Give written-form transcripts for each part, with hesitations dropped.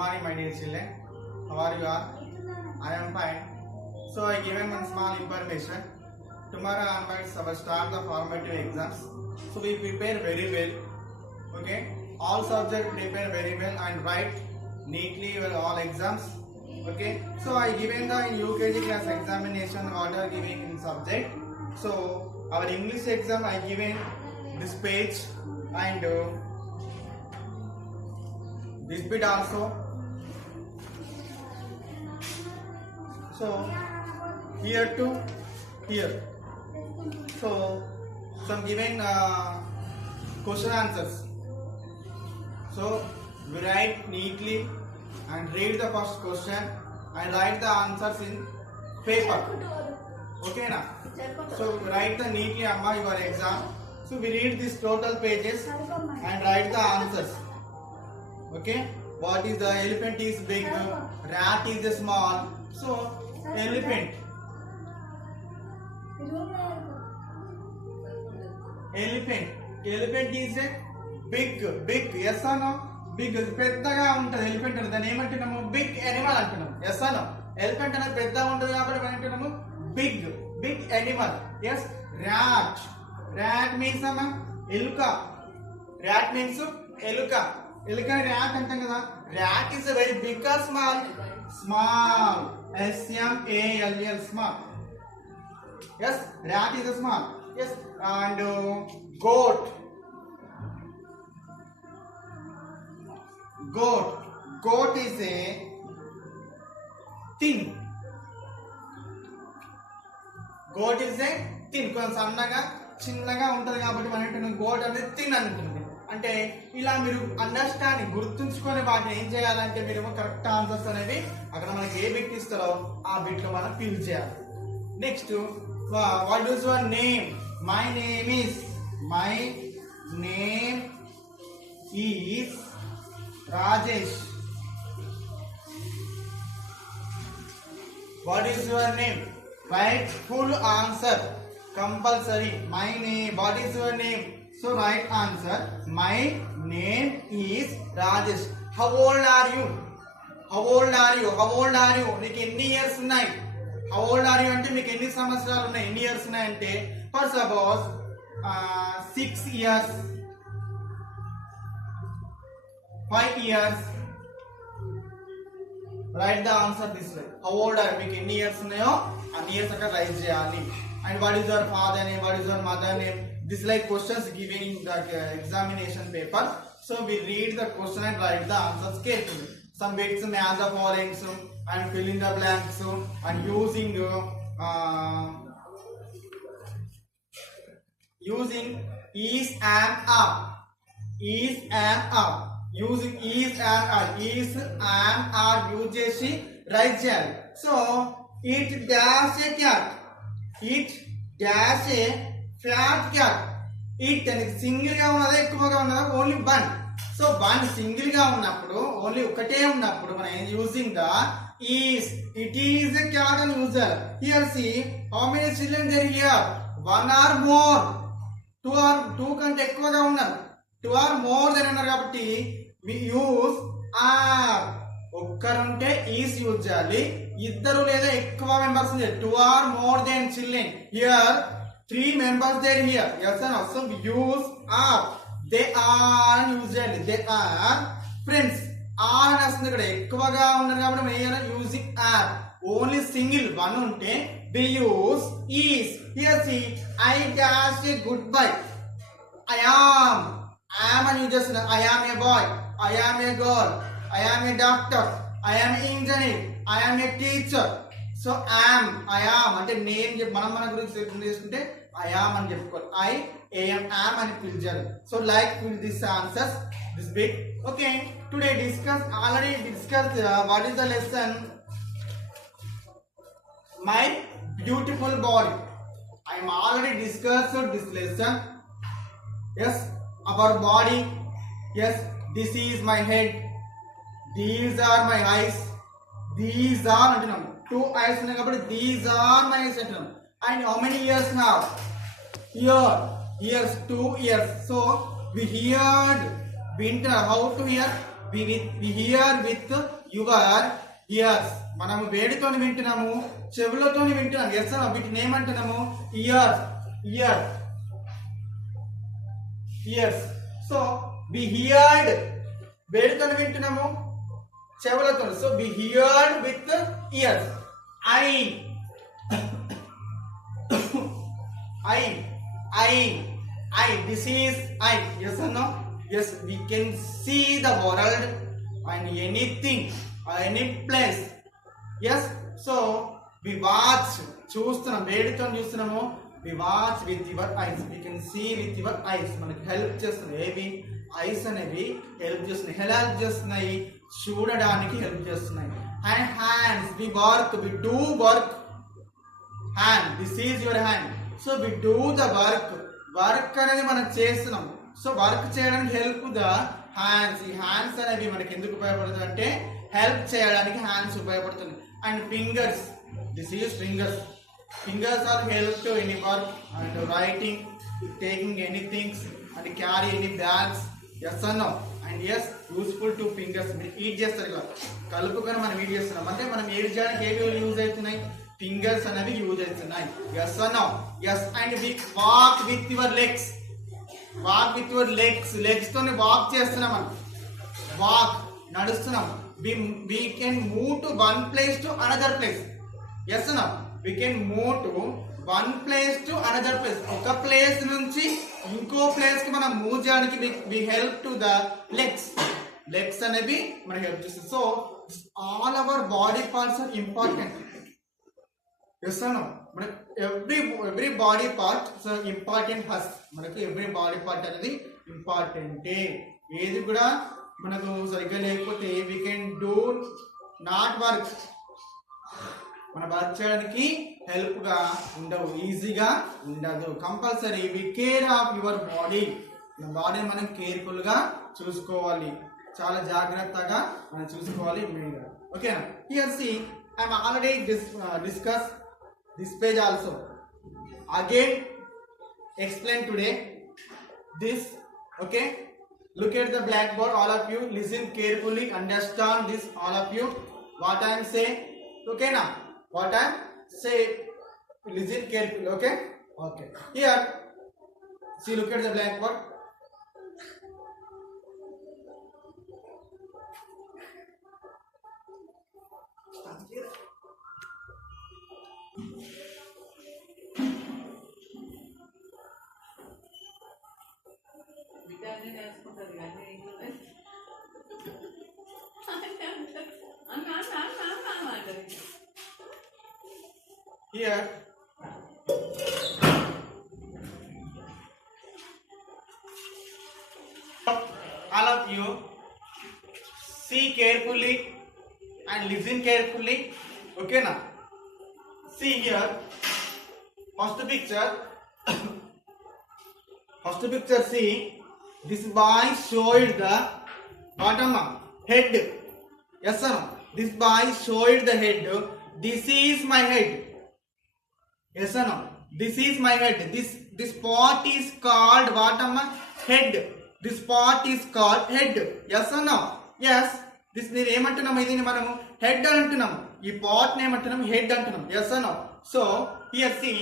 morning, my dear children. How are you all? I am fine. So I given one small information. Tomorrow onwards, our start the formative exams. So we prepare very well. Okay. All subjects prepare very well and write neatly your all exams. Okay. So I given the in UKG class examination what are giving in subject. So our English exam I given this page and this bit also. So here to here. So some given question answers. So we write neatly and read the first question and write the answers in paper. Okay na? So write the neatly amma your exam. So we read these total pages and write the answers. Okay, what is the elephant is big, rat is small. So elephant is a big yes or no? Big పెద్దగా ఉంటుంది elephant అంటే దాన్ని ఏమంటున్నాము big animal అంటున్నాము yes or no? Elephant అనేది పెద్దగా ఉంటుంది కాబట్టి మనం అంటున్నాము big animal yes. rat means అమ్మా ఎలుక, rat means ఎలుక rat అంటాం కదా. rat is a very big or small small small yes. rat is a small yes. And goat is a thin కొంచెం సన్నగా చిన్నగా ఉంటది కాబట్టి మనం ఏంటంటే గోట్ అనేది థిన్ అంటున్నాం. అంటే ఇలా మీరు అండర్స్టాండింగ్ గుర్తుంచుకొని వాటిని ఏం చేయాలంటే మీరు కరెక్ట్ ఆన్సర్స్ అనేవి అక్కడ మనకి ఏ బిట్ ఇస్తారో ఆ బిట్ లో మనం ఫిల్ చేయాలి. Next what is your name? My name is Rajesh. What is your name? Right full answer compulsory. My name. What is your name? So right answer. My name is Rajesh. How old are you? నీకు ఎన్ని ఇయర్స్ ఉన్నాయి? How old are you అంటే మీకు ఎన్ని సంవత్సరాలు ఉన్నాయి, ఎన్ని ఇయర్స్ ఉన్నాయి అంటే ఫర్ సపోజ్ 6 years 5 years. Right the answer this way. How old are you? మీకు ఎన్ని ఇయర్స్ ఉన్నాయో అన్ని ఇయర్స్ అక్కడ రైట్ చేయాలి. And what is your father name? What is your mother name? This like questions given in the examination paper. So we read the question and write the answers carefully. Some bits match the following and fill in the blanks and using is and are. Using is and are use చేసి write చేయాలి. So it dash a cat. It dash a fat cat. It అనేది single గా ఉన్నదా ఎక్కువగా ఉన్నదా? Only one. So one single గా ఉన్నప్పుడు only ఒకటే ఉన్నప్పుడు మనం using the is. It is a cat అని యూజ్ చేయాలి. Here see how many children there here? 1 or more. 2 కంటే ఎక్కువగా ఉన్నారు. 2 or more దేర్ అన్నారు కాబట్టి వి యూజ్ ఆర్. ఒక్కరుంటే ఈస్ యూజ్ చేయాలి. ఇద్దరు లేదా ఎక్కువ members 2 or more than children. Here 3 members there here. Yes and also we use are. They are use చేయాలి. They are friends. are అని వస్తుంది ఇక్కడ ఎక్కువగా ఉన్నారు కాబట్టి మనం ఏమైనా using are. Only single one ఉంటే we use is. Here see I dash a goodbye. I am అని యూజ్ చేస్తున్నా. I am a boy. I am a girl. I am a doctor. I am an engineer. I am a teacher. So I am అంటే నేమ్ మనం మన గురించి చేసుకుంటే I am అని చెప్పుకోవాలి. I am అని పిలిచారు. So like fill this answers this bit. Okay, today already discussed what is the lesson? My beautiful body. I am already discussed this lesson. Yes, our body. Yes, this is my head. These are my eyes. These are అంటున్నాం. 2 eyes ఉన్నాయి కాబట్టి these are my eyes అంటున్నాం. And how many ears now? Ears 2 ears. So we heard winter. How to hear? we hear with your ears. మనము వేడితో వింటున్నాము, చెవులతో వింటున్నాము. Yes అన్న వీటిని ఏమంటున్నాము? Ears. Ears. So we heard వేడితో వింటున్నాము, చెవులతో. So we heard with ears. I. This is I. Yes or no? Yes, we can see the world and anything, any place. Yes, so we watch. చూస్తున్నాం, వేడితో చూస్తున్నాము. We watch with your eyes. We can see with your eyes. మనకి హెల్ప్ చేస్తున్నాయి. ఏవి? ఐస్ అనేవి హెల్ప్ చేస్తున్నాయి. హెల్ప్ చేస్తున్నాయి, చూడడానికి హెల్ప్ చేస్తున్నాయి. And hands, we work, we do work. Hand, this is your hand. So we do the work. Work అనేది మనం చేస్తున్నాం. సో వర్క్ చేయడానికి హెల్ప్ ద హ్యాండ్స్. ఈ హ్యాండ్స్ అనేవి మనకి ఎందుకు ఉపయోగపడుతుంది అంటే హెల్ప్ చేయడానికి హ్యాండ్స్ ఉపయోగపడుతుంది. And fingers, this is fingers. Fingers are help to any work and writing, taking anythings and carry any bags. Yes no. And yes, useful to fingers. మీరు eat చేస్తారు, ఇలా కలుపుకొని మనం ఈట్ చేస్తున్నాం అంటే మనం ఏది చేయడానికి ఏవి యూజ్ అవుతున్నాయి? ఫింగర్స్ అనేవి యూజ్ అవుతున్నాయి. ఎస్ అన్నో. Yes. And we walk with your legs. Walk with your legs. Legs తోని వాక్ చేస్తున్నాం మనం. వాక్, నడుస్తున్నాం. we can move to one place to another place. Yes or no? We can move to one place to another place. ఒక ప్లేస్ నుంచి ఇంకో ప్లేస్ కి మనం మూవ్ చేయడానికి we help to the legs. Legs అనేవి మనకి హెల్ప్ చేస్తుంది. So all our body parts are important. Yes or no? మనకి every body part so important has. మనకి every body part అనేది ఇంపార్టెంటే. ఏది కూడా మనకు సరిగ్గా లేకపోతే we can do not work. మన వర్క్ చేయడానికి హెల్ప్ గా ఉండవు, ఈజీగా ఉండదు. Compulsory we care of your body. మన బాడీని మనం కేర్ఫుల్ గా చూసుకోవాలి, చాలా జాగ్రత్తగా మనం చూసుకోవాలి. ఓకేనా? Here see I am already discuss this page also. Again explain today this. Okay, look at the blackboard, all of you. Listen carefully, understand this, all of you, what I am saying. Okay now, what I am say, listen carefully. Okay. Here, see, look at the blackboard. Here, all of you see carefully and listen carefully. Okay now, see here, first picture. See, this boy showed the bottom head. Yes or no? This boy showed the head. This is my head. Yes or no? This is my head. This part is called bottom head. This part is called head. Yes or no? Yes. This మీరు ఏమంటున్నాము? ఇది మనము హెడ్ అంటున్నాము. ఈ పార్ట్ ని ఏమంటున్నాము? హెడ్ అంటున్నాము. Yes or no? So here see,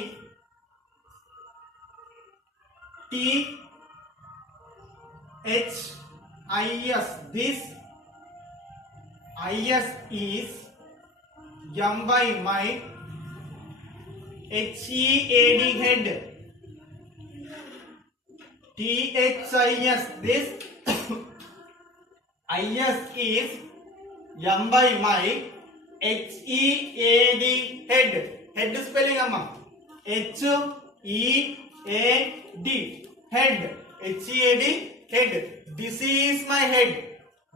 THIS. This IS is M by my HEAD head. THIS. This IS is M by my HEAD head. Head spelling amma. HEAD. Head. HEAD. Head. This is my head.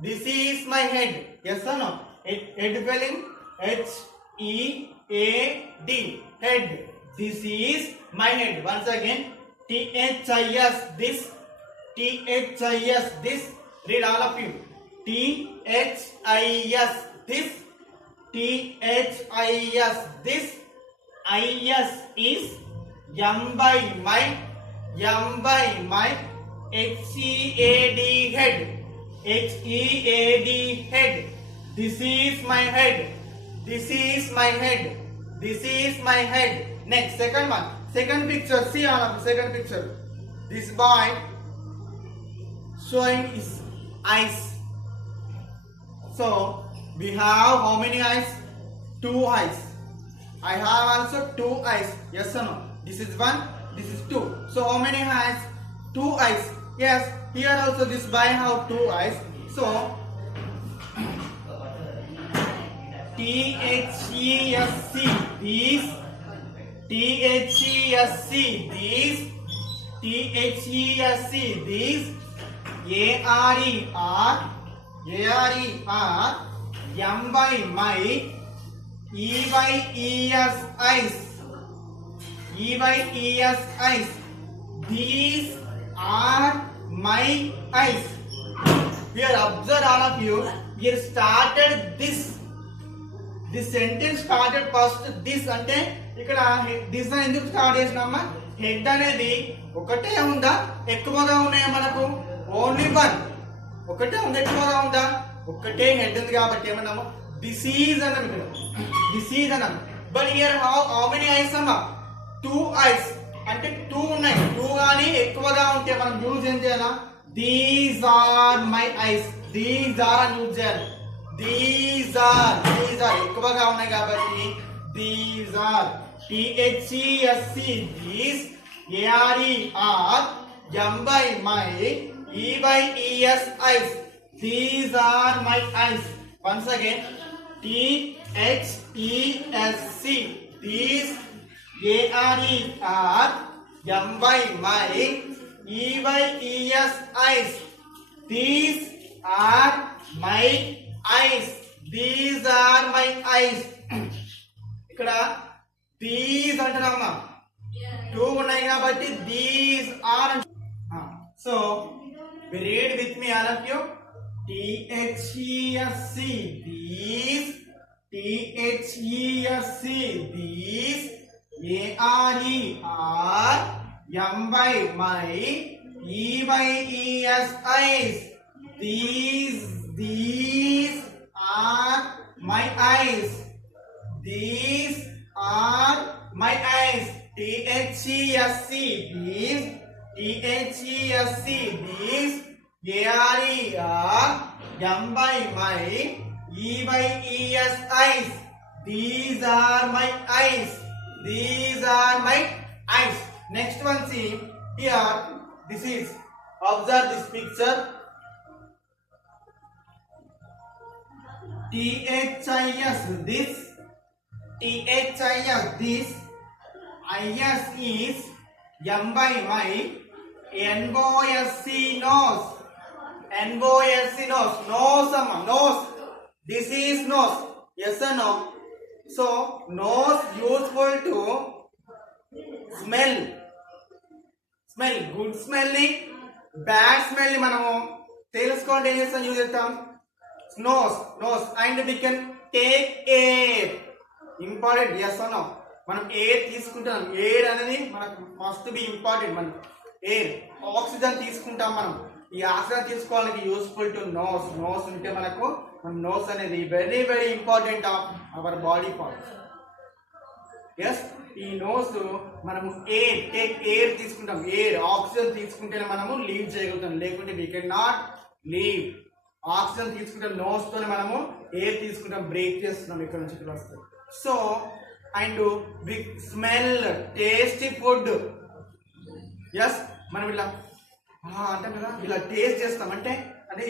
This is my head. Yes or no? Head spelling HEAD. Head. This is my head. Once again, THIS. This. THIS. This. Read all of you. THIS. This. THIS. This. IS is M by my HEAD head. H-E-A-D, head. This is my head. This is my head. This is my head. Next, second one. Second picture. See all of the second picture. This boy showing his eyes. So we have how many eyes? 2 eyes. I have also 2 eyes. Yes or no? This is 1. This is 2. So how many eyes? 2 eyes. Yes. Here also this boy have 2 eyes. So T-H-E-S-C, these, T-H-E-S-C, these, T-H-E-S-C, these, A-R-E-R, A-R-E-R, M-Y, my, E-Y-E-S, eyes, E-Y-E-S, eyes, these are my eyes. Here observe all of you, here started this. This sentence started first this అంటే ఇక్కడ this అని ఎందుకు స్టార్ట్ చేసినామా హెడ్ అనేది ఒకటే ఉందా ఎక్కువగా ఉన్నాయా మనకు ఓన్లీ వన్ ఒకటే ఉంది ఎక్కువగా ఉందా ఒకటే హెడ్ ఉంది కాబట్టి ఏమన్నాము దిస్ ఈజ్ అన్నాం ఇక్కడ దిస్ ఈజ్ అన్నాం but here how many ice అమ్మా 2 ఐస్ అంటే 2 ఉన్నాయి 2 గానీ ఎక్కువగా ఉంటే మనం యూజ్ ఏం చేయాలా these are my eyes these are అని యూజ్ చేయాలి these are ఎక్కువగా ఉన్నాయి కాబట్టి these are THESC these ARER MY my EYES eyes these are my eyes once again THESC these ARER MY my EYES eyes these are my eyes these are my eyes ఇక్కడ these అంటున్నామా 2 ఉన్నాయి కాబట్టి these are so read with me all of you THESC these THESC these ARER MY my EYES eyes these are my eyes these are my eyes THESC these THESC these ARER MY my EYES eyes these are my eyes these are my eyes next one see here this is observe this picture THIS this THIS this IS is MY my NOSC nose NOSC nose nose nose this is nose yes or no so nose useful to smell good smell ni bad smell ni manamu telusukonde em chestam use chestam nose and we can take air important yes or no మనం ఎయిర్ తీసుకుంటాం ఎయిర్ అనేది మనకు must be important మనం air oxygen తీసుకుంటాం మనం ఈ ఆక్సిజన్ తీసుకోవడానికి useful to nose ఉంటే మనకు మన నోస్ అనేది very very important of our body part yes ఈ నోస్ మనము ఎయిర్ తీసుకుంటాం ఎయిర్ ఆక్సిజన్ తీసుకుంటేనే మనము లీవ్ చేయగలుగుతాం లేకుంటే we can not live oxygen తీసుకుంటాం నోస్ తోనే మనము ఎయిర్ తీసుకుంటాం బ్రేక్ చేస్తున్నాం ఇక్కడ నుంచి ఇక్కడ వస్తాం so and we smell tasty food yes మనం ఇలా అంటాం కదా ఇలా టేస్ట్ చేస్తాం అంటే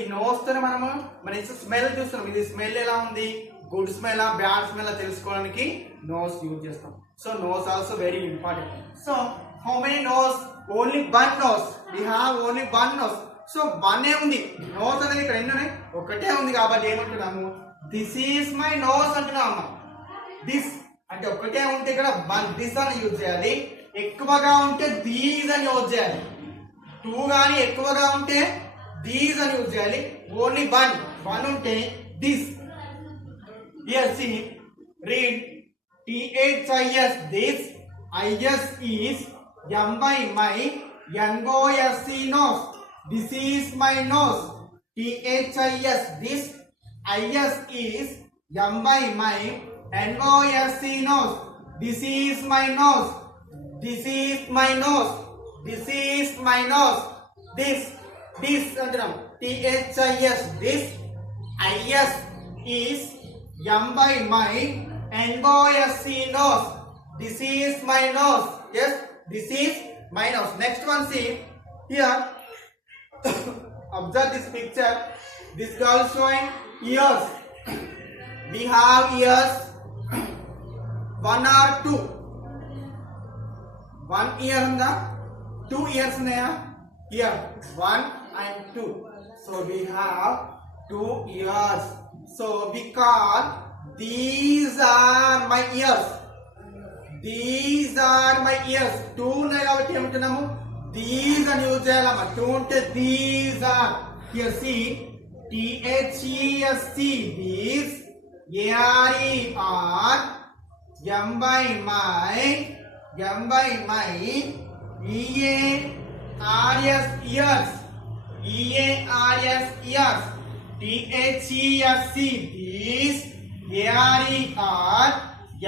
ఈ నోస్ తోనే మనము మన స్మెల్ చూస్తున్నాం ఇది స్మెల్ ఎలా ఉంది గుడ్ స్మెల్ బ్యాడ్ స్మెల్ తెలుసుకోవడానికి నోస్ యూజ్ చేస్తాం so nose also very important so how many nose only one nose we have only one nose so one ఏ ఉంది నోస్ అనేది ఇక్కడ ఎన్ని ఉన్నాయి ఒకటే ఉంది కాబట్టి ఏమంటున్నాము దిస్ ఈస్ మై నోస్ అంటున్నాం అమ్మ దిస్ అంటే ఒకటే ఉంటే ఇక్కడ వన్ దిస్ అని యూజ్ చేయాలి ఎక్కువగా ఉంటే దీస్ అని యూజ్ చేయాలి 2 గానీ ఎక్కువగా ఉంటే దీస్ అని యూజ్ చేయాలి ఓన్లీ వన్ ఉంటే this here see read THIS this IS is MY my NOSC nose this is my nose THIS. This IS is M by my NOSC nose. This is my nose. This is my nose. This is my nose. This అంటున్నాం. THIS. This IS is M by my NOSC nose. This is my nose. Yes, this is my nose. Next one, see here. Observe this picture. This girl showing ears. We have ears. 1 or 2. 1 ear and 2 ears here. 1 and 2. So we have 2 ears. So we call these are my ears. These are my ears. 2 ఉన్నాయి కాబట్టి ఏమంటున్నాము? These అని యూజ్ చేయాలమ్మా. 2 అంటే these are. Here see THESC. These ARE are M by my EARS ears. EARS ears. THESC. These ARE are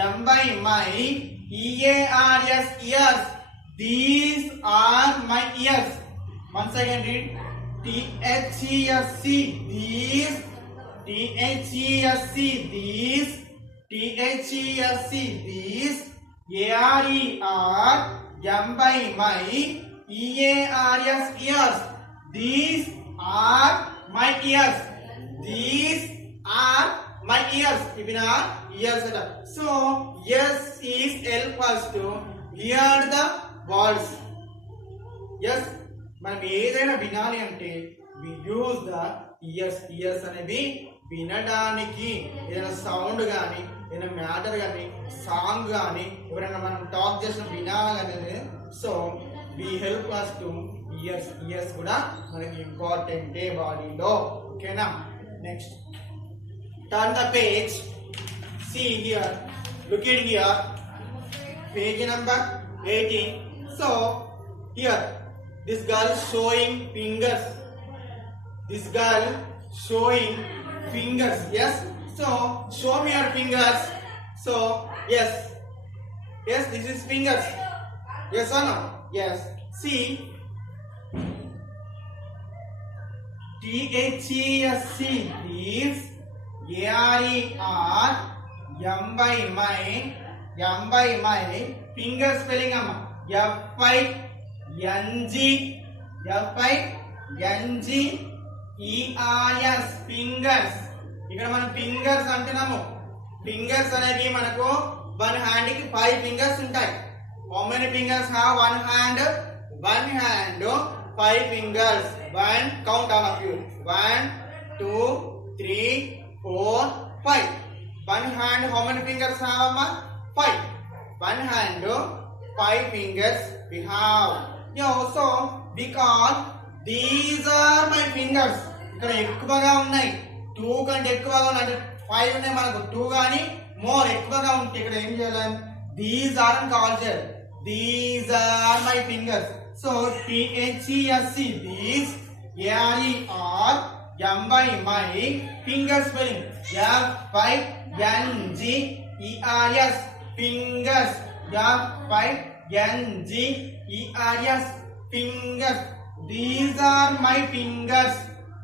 M by my EARS ears. These are my ears. Once again read. THESC. These. THESC. These. THESC. These. ARE are M by my EARS ears. These are my ears. These are my ears. Even our ears. So yes is help us to hear the words. Yes, మనం ఏదైనా వినాలి అంటే we use the ears. ears అనేవి వినడానికి, ఏదైనా సౌండ్ కానీ, ఏదైనా మ్యాటర్ కానీ, సాంగ్ కానీ, ఎవరైనా మనం టాక్ చేసిన వినాలనేది. So we help us to ears. ears కూడా మనకి ఇంపార్టెంటే బాడీలో. ఓకేనా? Next turn the page. See here, look at here, page number 18. So here this girl showing fingers. This girl showing fingers. Yes, so show me your fingers. So yes, this is fingers. Yes or no? Yes. See THESC. These ARE are M by my finger spelling amma. FINGERS fingers. ఇక్కడ మనం ఫింగర్స్ అంటున్నాము. ఫింగర్స్ అనేవి మనకు one hand కి 5 ఫింగర్స్ ఉంటాయి. How many fingers have one hand? 5 fingers. One, count all of you. 1 2 3 4 5. One hand, how many fingers have amma? 5. One hand, 5 fingers we have. So because these are my fingers. ఇక్కడ ఎక్కువగా ఉన్నాయి. 2 కంటే ఎక్కువగా ఉన్నాయి. 5 ఉన్నాయి మనకు. 2 గాని మోర్ ఎక్కువగా ఉంటే ఇక్కడ ఏం చేయాలి? These are అని కాల్ చేయాలి. These are my fingers. So THESC. These ARE are M by my finger spelling. FINGERS fingers. FINGERS fingers. These are my fingers.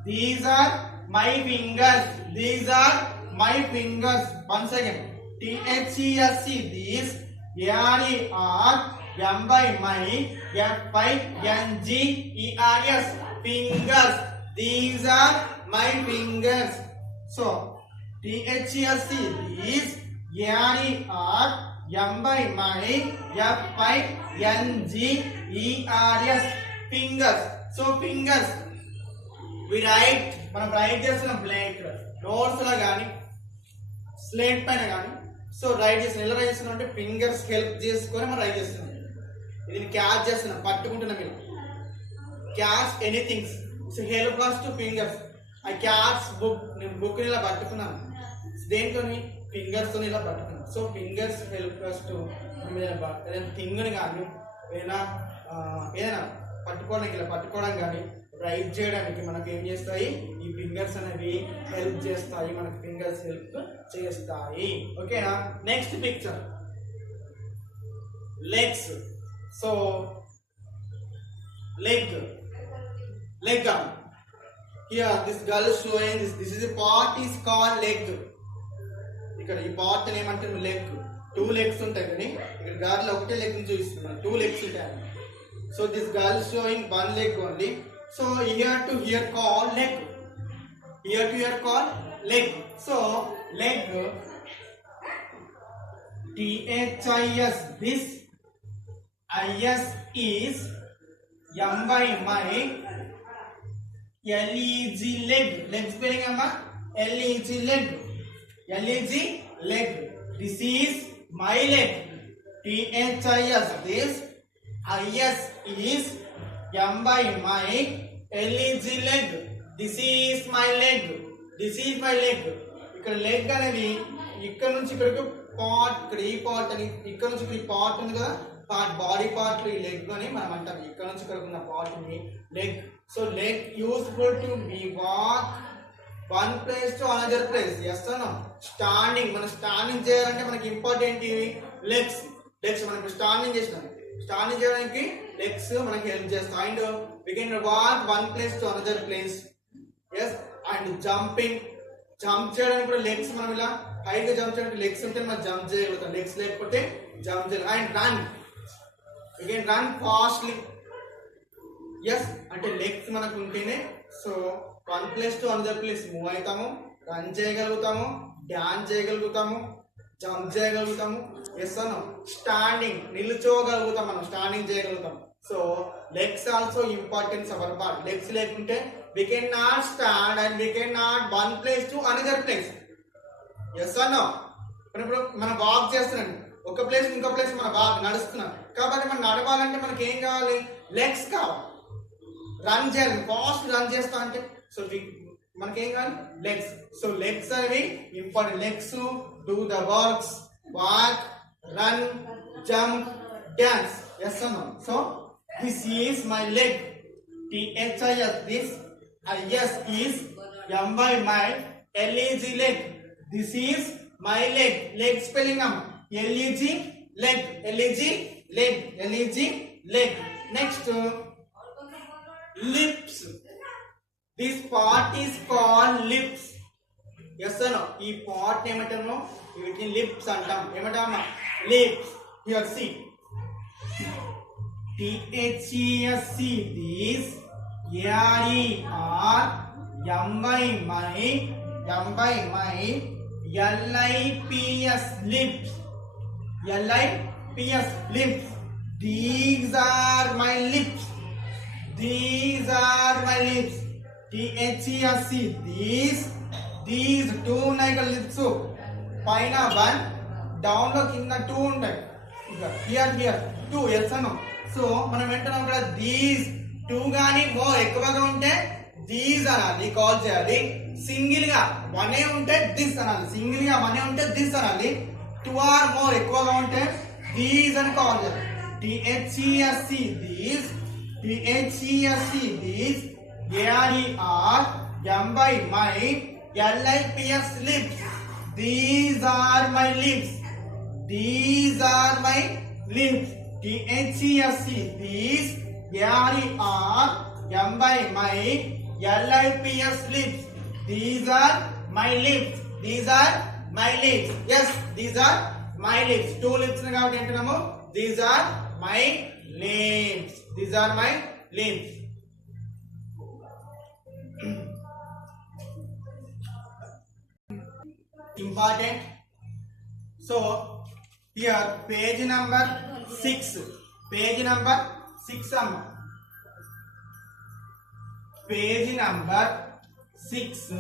These are my fingers. These are my fingers. Once again, THESC. These ARE are M by my FINGERS fingers. These are my fingers. So THESC. These ARE are M by my FINGERS fingers. So fingers we write. మనం రైట్ చేస్తున్న blank notes లో కానీ స్లేట్ పైన కానీ. So right చేసిన ఎలా రైట్ చేస్తున్నాం అంటే ఫింగర్స్ హెల్ప్ చేసుకొని మనం రైట్ చేస్తున్నాం. ఇది క్యాచ్ చేస్తున్నాం, పట్టుకుంటున్నాం. మీరు catch anything. So help us to fingers. I catch book. నేను బుక్ ఇలా పట్టుకున్నాను. దేంతో? ఫింగర్స్ తో ఇలా పట్టుకున్నాను. So fingers help us to ఏదైనా థింగ్ని కానీ ఏదైనా పట్టుకోవడానికి ఇలా పట్టుకోవడం కానీ, రైట్ చేయడానికి మనకు ఏం చేస్తాయి, ఈ ఫింగర్స్ అనేవి హెల్ప్ చేస్తాయి, మనకు ఫింగర్స్ హెల్ప్ చేస్తాయి. ఓకేనా. Next picture legs. So leg arm. Here this girl is showing this is a part is called leg. ఇక్కడ ఈ పార్ట్ ఏమంటారు లెగ్. 2 legs ఉంటాయి కానీ ఇక్కడ గర్ల్ ఒకటే లెగ్ ని చూపిస్తున్నాం, 2 legs ఉంటాయి. So this girl showing 1 leg only. సో here to here call leg, here to here call leg. So leg, THIS, this IS is M by my LEG leg. Leg spelling amma LEG leg, LEG leg. This is my leg. THIS, this IS is M by my LEG leg. This is my leg, this is my leg. ఇక్కడ లెగ్ అనేది ఇక్కడ నుంచి ఇక్కడికి పార్ట్, ఇక్కడ ఈ పార్ట్ అని ఇక్కడ నుంచి ఇక్కడ పార్ట్ ఉంది కదా, పార్ట్ బాడీ పార్ట్ ఈ లెగ్ అని మనం అంటాం. ఇక్కడ నుంచి ఇక్కడ ఉన్న పార్ట్ ని leg. So leg useful to be walk one place to another place. చేస్తాను స్టాండింగ్, మనం స్టాండింగ్ చేయాలంటే మనకి ఇంపార్టెంట్ ఇవి లెగ్స్. లెగ్స్ మనం స్టాండింగ్ చేసినాం, స్టాండింగ్ చేయడానికి లెగ్స్ మనకి హెల్ప్ చేస్తాయి. And we can walk one place to another place. Yes. And jumping, jump చేయడానికి కూడా లెగ్స్, మనం ఇలా హైట్ గా జంప్ చేయడానికి లెగ్స్ ఉంటే మనం జంప్ చేయగలుగుతాం, లెగ్స్ లేకపోతే జంప్ చేయాలి. And run, we can run fastly. Yes, అంటే లెగ్స్ మనకు ఉంటేనే so one place to another place move అవుతాము, రన్ చేయగలుగుతాము, డాన్స్ చేయగలుగుతాము, జంప్ చేయగలుగుతాము. ఎస్ అను. స్టాండింగ్, నిల్చోగలుగుతాం, మనం స్టాండింగ్ చేయగలుగుతాం. So legs also importance our part. Legs లేకుంటే we cannot stand and we cannot one place to another place. Yes or no? మనం వాక్ చేస్తున్నాం, ఒక ప్లేస్ ఇంకో ప్లేస్ మనం వాక్ నడుస్తున్నాం కాబట్టి మనం నడవాలంటే మనకి ఏం కావాలి, లెగ్స్ కావాలి. రన్ చేయాలి, ఫాస్ట్ రన్ చేస్తా అంటే సో మనకి ఏం కావాలి, లెగ్స్. సో లెగ్స్ అనేవి important. Legs do the works, walk, run, jump, dance. Yes or no? So this is my leg. THIS, this IS is M by my LEG leg. This is my leg. Leg spelling LEG leg, LEG leg, LEG leg. Next, lips. This part is called lips. Yes or no? ఈ part ఏమంటాము, వీటిని lips అంటాం. ఏమంటామా, lips. Here see, THESC, this ARER M by my LIPS, lips, LIPS, lips. These are my lips, these are my lips. THESC, these two like lips. పైన 1, డౌన్ లో కింద 2 ఉంటాయి. హియర్ 2. ఎస్ అను. సో మనం వింటున్నాం ఇక్కడ దీస్ 2 గానీ మోర్ ఎక్కువగా ఉంటే దీస్ అనాలి, కాల్ చేయాలి. సింగిల్ గా 1 ఉంటే దిస్ అనాలి, సింగిల్ గా 1 ఉంటే దిస్ అనాలి. 2 ఆర్ మోర్ ఎక్కువగా ఉంటే దీస్ అని కాల్ చేయాలి. THESC, these, THESC, these, ARER M by my LIPS, lips. These are my lips, these are my lips. THESC, these, ARER M by my LIPS, lips. These are my lips, these are my lips. Yes, these are my lips. 2 lips కాబట్టి ఏంటన్నాము, these are my lips, these are my lips. Important. So here page number 6, page number 6 amma, page number 6,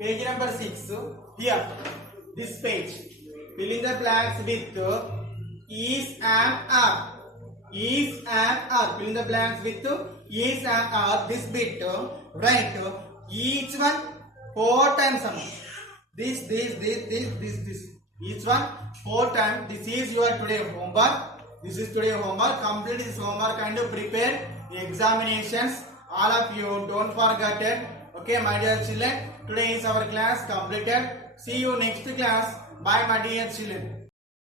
page number 6. Here this page, fill in the blanks with is and are, is and are. Fill in the blanks with is and are. This bit write each one 4 times. This. Each one 4 times. This is your today homework. This is today homework. Complete this homework and prepare the examinations all of you don't forget it. Okay, my dear children, today is our class completed. See you next class. Bye, my dear children.